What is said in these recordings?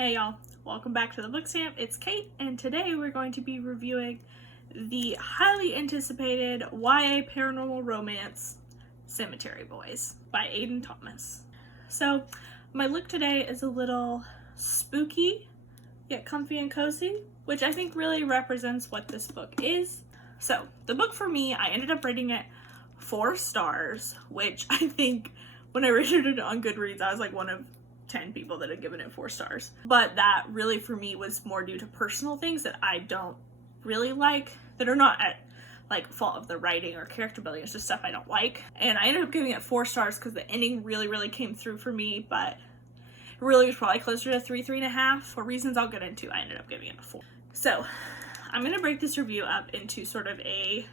Hey y'all, welcome back to the Book Stamp. It's Kate, and today we're going to be reviewing the highly anticipated YA paranormal romance Cemetery Boys by Aiden Thomas. So my look today is a little spooky yet comfy and cozy, which I think really represents what this book is. So the book for me, I ended up rating it 4 stars, which I think when I rated it on Goodreads, I was like one of 10 people that had given it 4 stars. But that really for me was more due to personal things that I don't really like, that are not at like fault of the writing or character building. It's just stuff I don't like. And I ended up giving it 4 stars because the ending really came through for me, but it really was probably closer to 3.5. For reasons I'll get into, I ended up giving it a 4. So I'm gonna break this review up into sort of a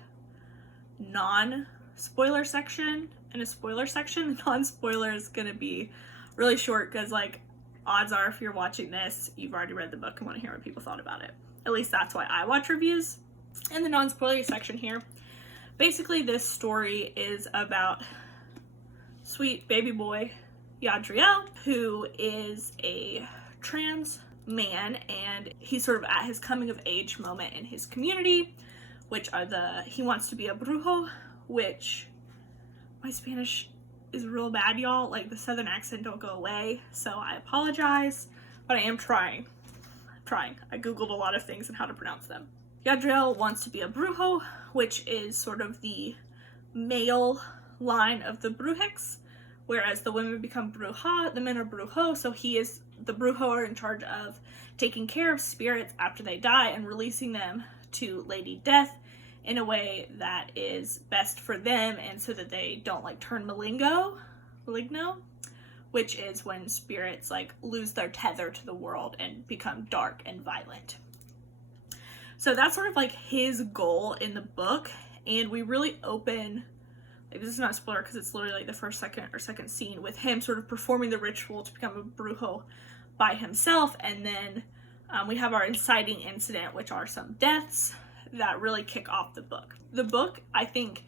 non-spoiler section and a spoiler section. The non-spoiler is gonna be really short because, like, odds are if you're watching this, you've already read the book and want to hear what people thought about it. At least that's why I watch reviews. In the non-spoilery section here, basically this story is about sweet baby boy Yadriel, who is a trans man, and he's sort of at his coming of age moment in his community, which are he wants to be a brujo, which my Spanish is real bad, y'all. Like, the southern accent don't go away, so I apologize, but I am trying. I googled a lot of things and how to pronounce them. Yadriel wants to be a brujo, which is sort of the male line of the brujix, whereas the women become bruja, the men are brujo, so the brujo are in charge of taking care of spirits after they die and releasing them to Lady Death in a way that is best for them, and so that they don't like turn maligno, which is when spirits like lose their tether to the world and become dark and violent. So that's sort of like his goal in the book, and we really open, like, this is not a spoiler because it's literally like the second scene with him sort of performing the ritual to become a brujo by himself, and then we have our inciting incident, which are some deaths that really kick off the book. The book, I think,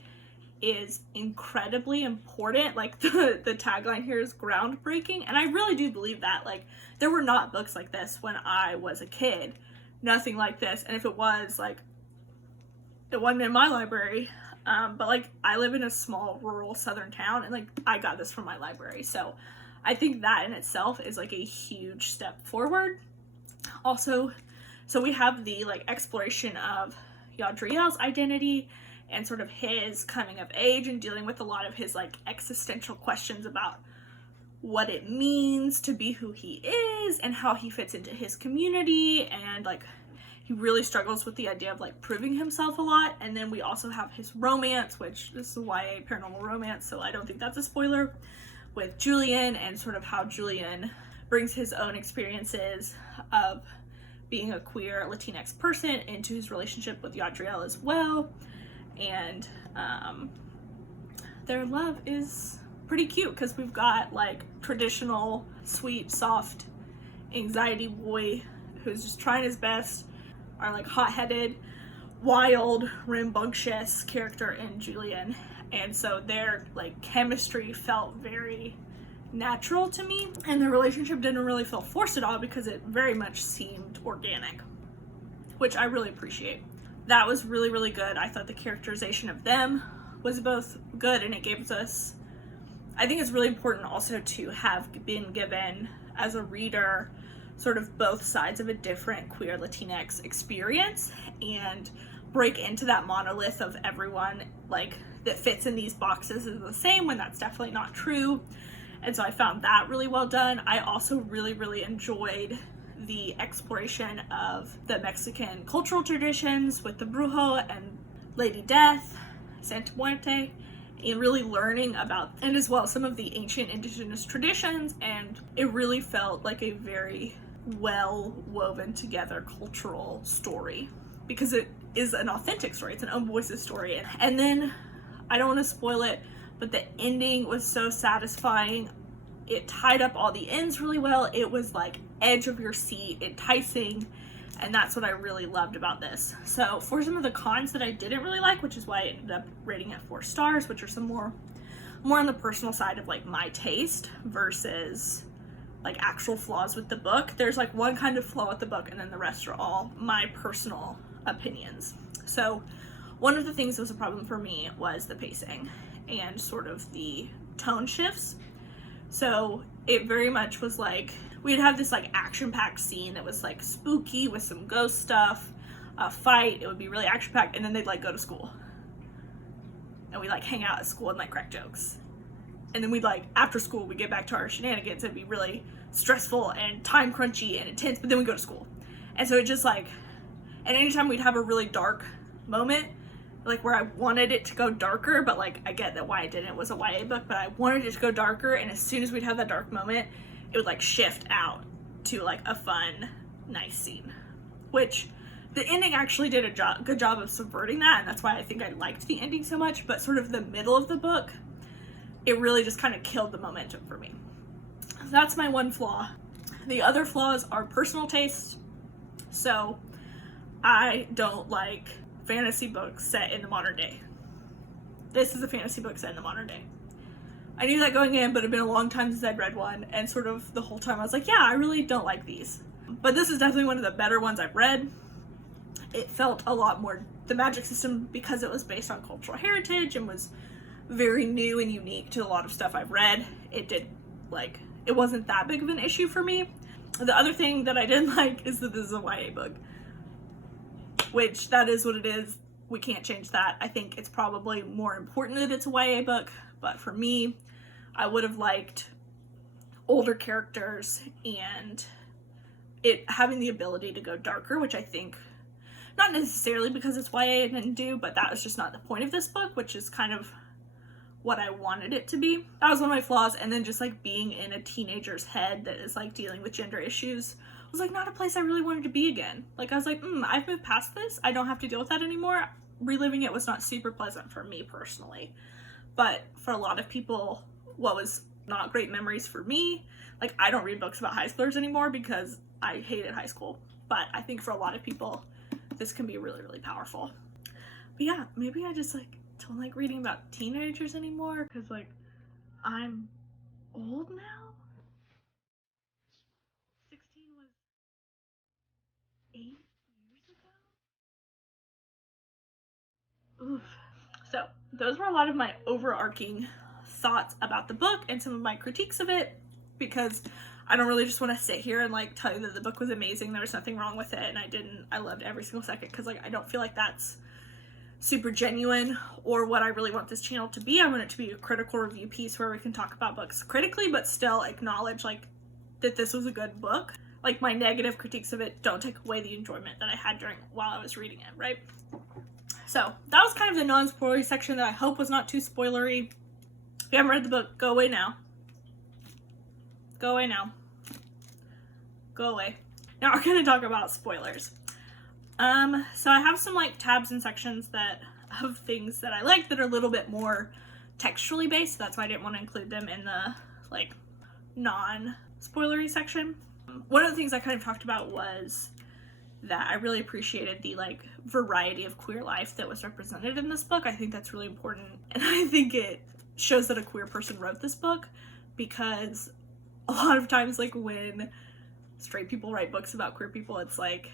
is incredibly important. Like, the tagline here is groundbreaking, and I really do believe that. Like, there were not books like this when I was a kid. Nothing like this. And if it was, like, it wasn't in my library. But, like, I live in a small rural southern town, and, like, I got this from my library. So I think that in itself is, like, a huge step forward. Also, so we have the, like, exploration of Yadriel's identity and sort of his coming of age and dealing with a lot of his, like, existential questions about what it means to be who he is and how he fits into his community, and, like, he really struggles with the idea of, like, proving himself a lot. And then we also have his romance, which this is a YA paranormal romance, so I don't think that's a spoiler, with Julian, and sort of how Julian brings his own experiences of being a queer Latinx person into his relationship with Yadriel as well. And their love is pretty cute because we've got, like, traditional sweet soft anxiety boy who's just trying his best, our, like, hot-headed wild rambunctious character in Julian, and so their, like, chemistry felt very natural to me, and the relationship didn't really feel forced at all because it very much seemed organic, which I really appreciate. That was really good. I thought the characterization of them was both good, and it gives us, I think it's really important also to have been given as a reader sort of both sides of a different queer Latinx experience and break into that monolith of everyone, like, that fits in these boxes is the same, when that's definitely not true. And so I found that really well done. I also really enjoyed the exploration of the Mexican cultural traditions with the brujo and Lady Death, Santa Muerte, and really learning about, and as well, some of the ancient indigenous traditions. And it really felt like a very well woven together cultural story because it is an authentic story. It's an own voices story. And then, I don't want to spoil it, but the ending was so satisfying. It tied up all the ends really well. It was, like, edge of your seat, enticing, and that's what I really loved about this. So for some of the cons that I didn't really like, which is why I ended up rating it 4 stars, which are some more on the personal side of, like, my taste versus like actual flaws with the book. There's like one kind of flaw with the book, and then the rest are all my personal opinions. So one of the things that was a problem for me was the pacing and sort of the tone shifts. So it very much was like we'd have this like action-packed scene that was like spooky with some ghost stuff, a fight, it would be really action-packed, and then they'd like go to school. And we'd like hang out at school and like crack jokes. And then we'd like, after school, we'd get back to our shenanigans. It'd be really stressful and time crunchy and intense, but then we'd go to school. And so it just like, and anytime we'd have a really dark moment, like where I wanted it to go darker, but like I get that why I didn't, it was a YA book, but I wanted it to go darker, and as soon as we'd have that dark moment, it would like shift out to like a fun, nice scene. Which the ending actually did a good job of subverting that, and that's why I think I liked the ending so much, but sort of the middle of the book, it really just kind of killed the momentum for me. That's my one flaw. The other flaws are personal taste. So I don't like fantasy books set in the modern day. This is a fantasy book set in the modern day. I knew that going in, but it'd been a long time since I'd read one, and sort of the whole time I was like, yeah, I really don't like these. But this is definitely one of the better ones I've read. It felt a lot more, the magic system, because it was based on cultural heritage and was very new and unique to a lot of stuff I've read, it wasn't that big of an issue for me. The other thing that I didn't like is that this is a YA book, which that is what it is. We can't change that. I think it's probably more important that it's a YA book, but for me, I would have liked older characters and it having the ability to go darker, which I think, not necessarily because it's YA it didn't do, but that was just not the point of this book, which is kind of what I wanted it to be. That was one of my flaws. And then just like being in a teenager's head that is like dealing with gender issues was like not a place I really wanted to be again. Like I was like, I've moved past this. I don't have to deal with that anymore. Reliving it was not super pleasant for me personally. But for a lot of people, what was not great memories for me, like I don't read books about high schoolers anymore because I hated high school. But I think for a lot of people, this can be really, really powerful. But yeah, maybe I just like don't like reading about teenagers anymore because like I'm old now. 16 was 8 years ago. Oof. So those were a lot of my overarching thoughts about the book and some of my critiques of it, because I don't really just want to sit here and like tell you that the book was amazing, there was nothing wrong with it, and I loved every single second, because like I don't feel like that's super genuine or what I really want this channel to be. I want it to be a critical review piece where we can talk about books critically but still acknowledge like that this was a good book. Like my negative critiques of it don't take away the enjoyment that I had while I was reading it, right? So that was kind of the non-spoilery section that I hope was not too spoilery. If you haven't read the book, go away now. Go away now. Go away. Now we're gonna talk about spoilers. So I have some like tabs and sections of things that I like that are a little bit more textually based. That's why I didn't want to include them in the like non-spoilery section. One of the things I kind of talked about was that I really appreciated the like variety of queer life that was represented in this book. I think that's really important, and I think it shows that a queer person wrote this book, because a lot of times like when straight people write books about queer people, it's like,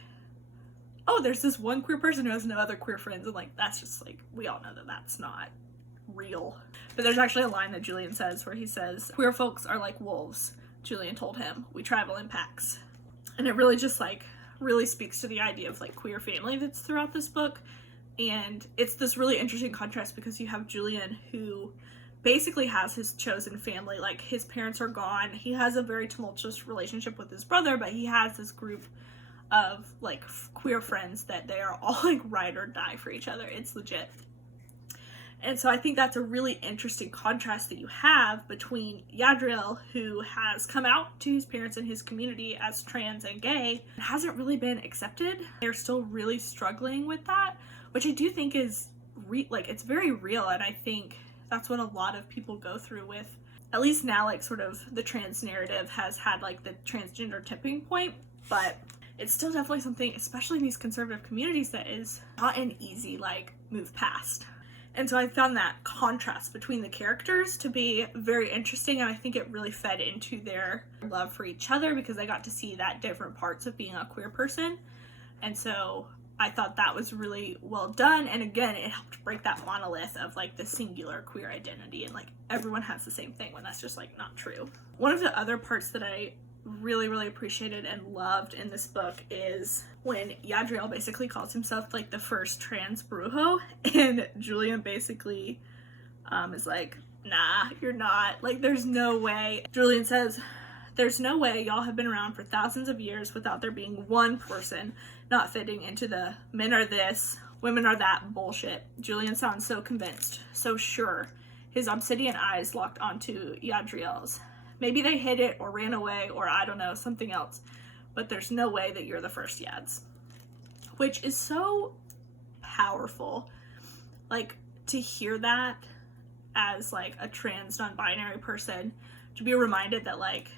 oh, there's this one queer person who has no other queer friends, and like that's just like, we all know that that's not real. But there's actually a line that Julian says where he says, queer folks are like wolves, Julian told him, we travel in packs. And it really just like really speaks to the idea of like queer family that's throughout this book. And it's this really interesting contrast because you have Julian, who basically has his chosen family, like his parents are gone, he has a very tumultuous relationship with his brother, but he has this group of like queer friends that they are all like ride or die for each other. It's legit. And so I think that's a really interesting contrast that you have between Yadriel, who has come out to his parents and his community as trans and gay, and hasn't really been accepted. They're still really struggling with that, which I do think is it's very real, and I think that's what a lot of people go through with, at least now, like sort of the trans narrative has had like the transgender tipping point, but it's still definitely something, especially in these conservative communities, that is not an easy like move past. And so I found that contrast between the characters to be very interesting, and I think it really fed into their love for each other because they got to see that different parts of being a queer person. And so I thought that was really well done, and again, it helped break that monolith of like the singular queer identity and like everyone has the same thing when that's just like not true. One of the other parts that I really appreciated and loved in this book is when Yadriel basically calls himself like the first trans brujo, and Julian basically is like, nah, you're not, like there's no way. Julian says, there's no way y'all have been around for thousands of years without there being one person not fitting into the men are this, women are that bullshit. Julian sounds so convinced, so sure. His obsidian eyes locked onto Yadriel's. Maybe they hid it or ran away or I don't know, something else. But there's no way that you're the first Yads. Which is so powerful. Like, to hear that as, like, a trans, non-binary person, to be reminded that, like,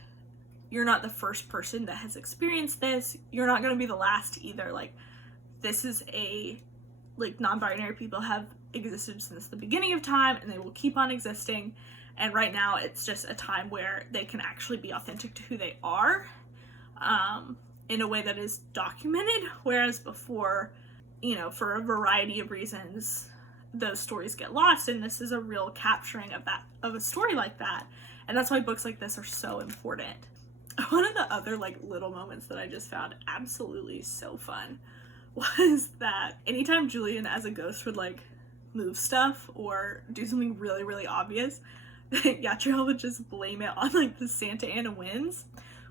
you're not the first person that has experienced this. You're not going to be the last either. Like, this is a, like, non-binary people have existed since the beginning of time, and they will keep on existing. And right now, it's just a time where they can actually be authentic to who they are in a way that is documented. Whereas before, you know, for a variety of reasons, those stories get lost. And this is a real capturing of that, of a story like that. And that's why books like this are so important. One of the other like little moments that I just found absolutely so fun was that anytime Julian as a ghost would like move stuff or do something really obvious, Yadriel would just blame it on like the Santa Ana winds,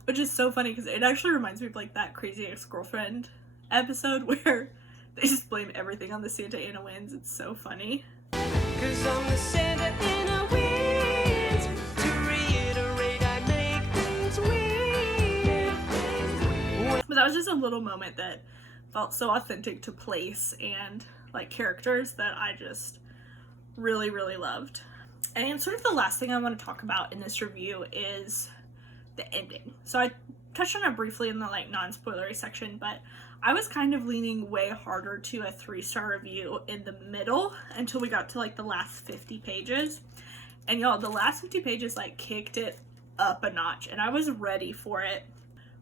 which is so funny because it actually reminds me of like that Crazy Ex-Girlfriend episode where they just blame everything on the Santa Ana winds. It's so funny. 'Cause I'm the Santa Ana winds. To reiterate, I make things weird. But that was just a little moment that felt so authentic to place and like characters that I just really loved. And sort of the last thing I want to talk about in this review is the ending. So I touched on it briefly in the like non-spoilery section, but I was kind of leaning way harder to a 3-star review in the middle until we got to like the last 50 pages. And y'all, the last 50 pages like kicked it up a notch and I was ready for it.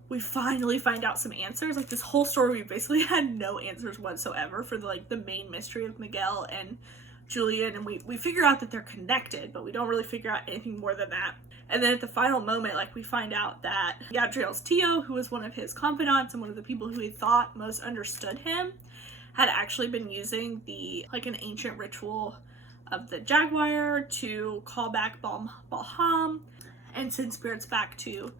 We finally find out some answers. Like this whole story, we basically had no answers whatsoever for the, like the main mystery of Miguel and Julian, and we figure out that they're connected, but we don't really figure out anything more than that. And then at the final moment, like we find out that Yadriel's Tio, who was one of his confidants and one of the people who he thought most understood him, had actually been using the like an ancient ritual of the Jaguar to call back Balham and send spirits back to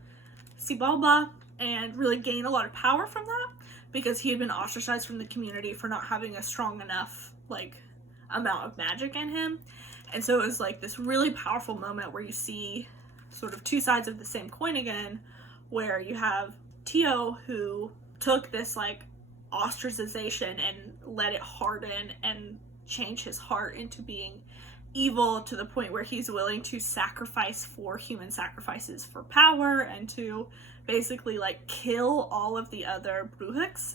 Xibalba and really gain a lot of power from that because he had been ostracized from the community for not having a strong enough like amount of magic in him. And so it was like this really powerful moment where you see sort of two sides of the same coin again, where you have Tio who took this like ostracization and let it harden and change his heart into being evil to the point where he's willing to sacrifice for human sacrifices for power and to basically like kill all of the other Brujiks.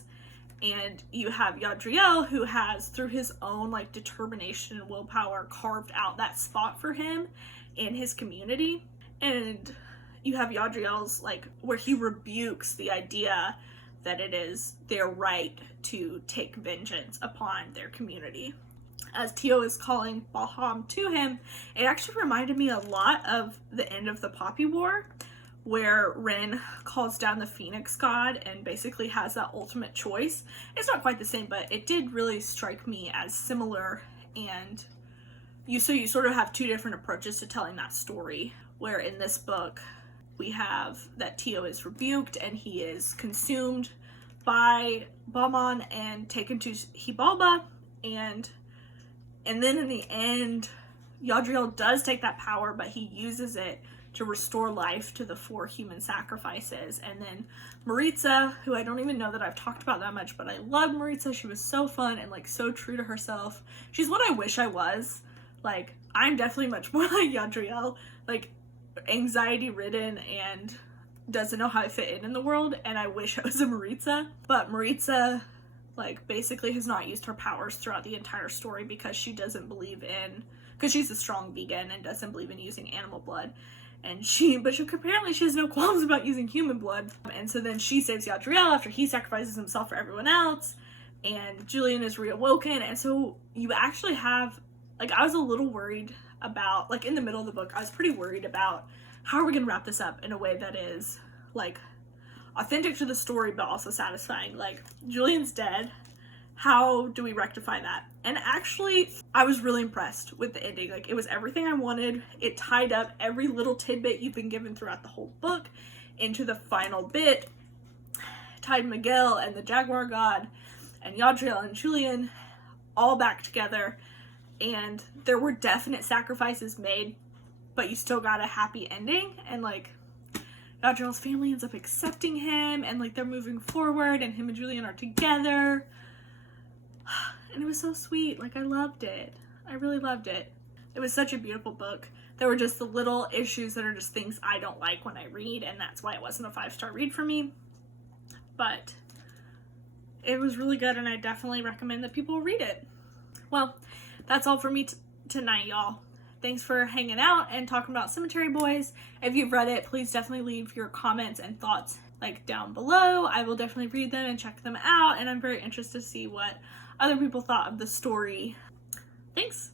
And you have Yadriel, who has, through his own like determination and willpower, carved out that spot for him in his community. And you have Yadriel's like where he rebukes the idea that it is their right to take vengeance upon their community. As Tio is calling Balham to him, it actually reminded me a lot of the end of the Poppy War, where Ren calls down the Phoenix God and basically has that ultimate choice. It's not quite the same, but it did really strike me as similar. And you sort of have two different approaches to telling that story, where in this book we have that Tio is rebuked and he is consumed by Balmon and taken to Xibalba, and then in the end Yadriel does take that power, but he uses it to restore life to the 4 human sacrifices. And then Martiza, who I don't even know that I've talked about that much, but I love Martiza. She was so fun and like so true to herself. She's what I wish I was. Like, I'm definitely much more like Yadriel, like anxiety ridden and doesn't know how to fit in the world, and I wish I was a Martiza. But Martiza like, basically has not used her powers throughout the entire story because she she's a strong vegan and doesn't believe in using animal blood. And apparently she has no qualms about using human blood. And so then she saves Yadriel after he sacrifices himself for everyone else. And Julian is reawoken. And so you actually have, like, I was a little worried about, like, in the middle of the book, I was pretty worried about how are we going to wrap this up in a way that is, like, authentic to the story, but also satisfying. Like, Julian's dead. How do we rectify that? And actually, I was really impressed with the ending. Like, it was everything I wanted. It tied up every little tidbit you've been given throughout the whole book into the final bit. Tied Miguel and the Jaguar God and Yadriel and Julian all back together. And there were definite sacrifices made, but you still got a happy ending. And, like, Yadriel's family ends up accepting him, and, like, they're moving forward, and him and Julian are together. And it was so sweet. Like, I loved it. I really loved it. It was such a beautiful book. There were just the little issues that are just things I don't like when I read, and that's why it wasn't a 5-star read for me. But it was really good, and I definitely recommend that people read it. Well, that's all for me tonight, y'all. Thanks for hanging out and talking about Cemetery Boys. If you've read it, please definitely leave your comments and thoughts, like, down below. I will definitely read them and check them out, and I'm very interested to see what other people thought of the story. Thanks.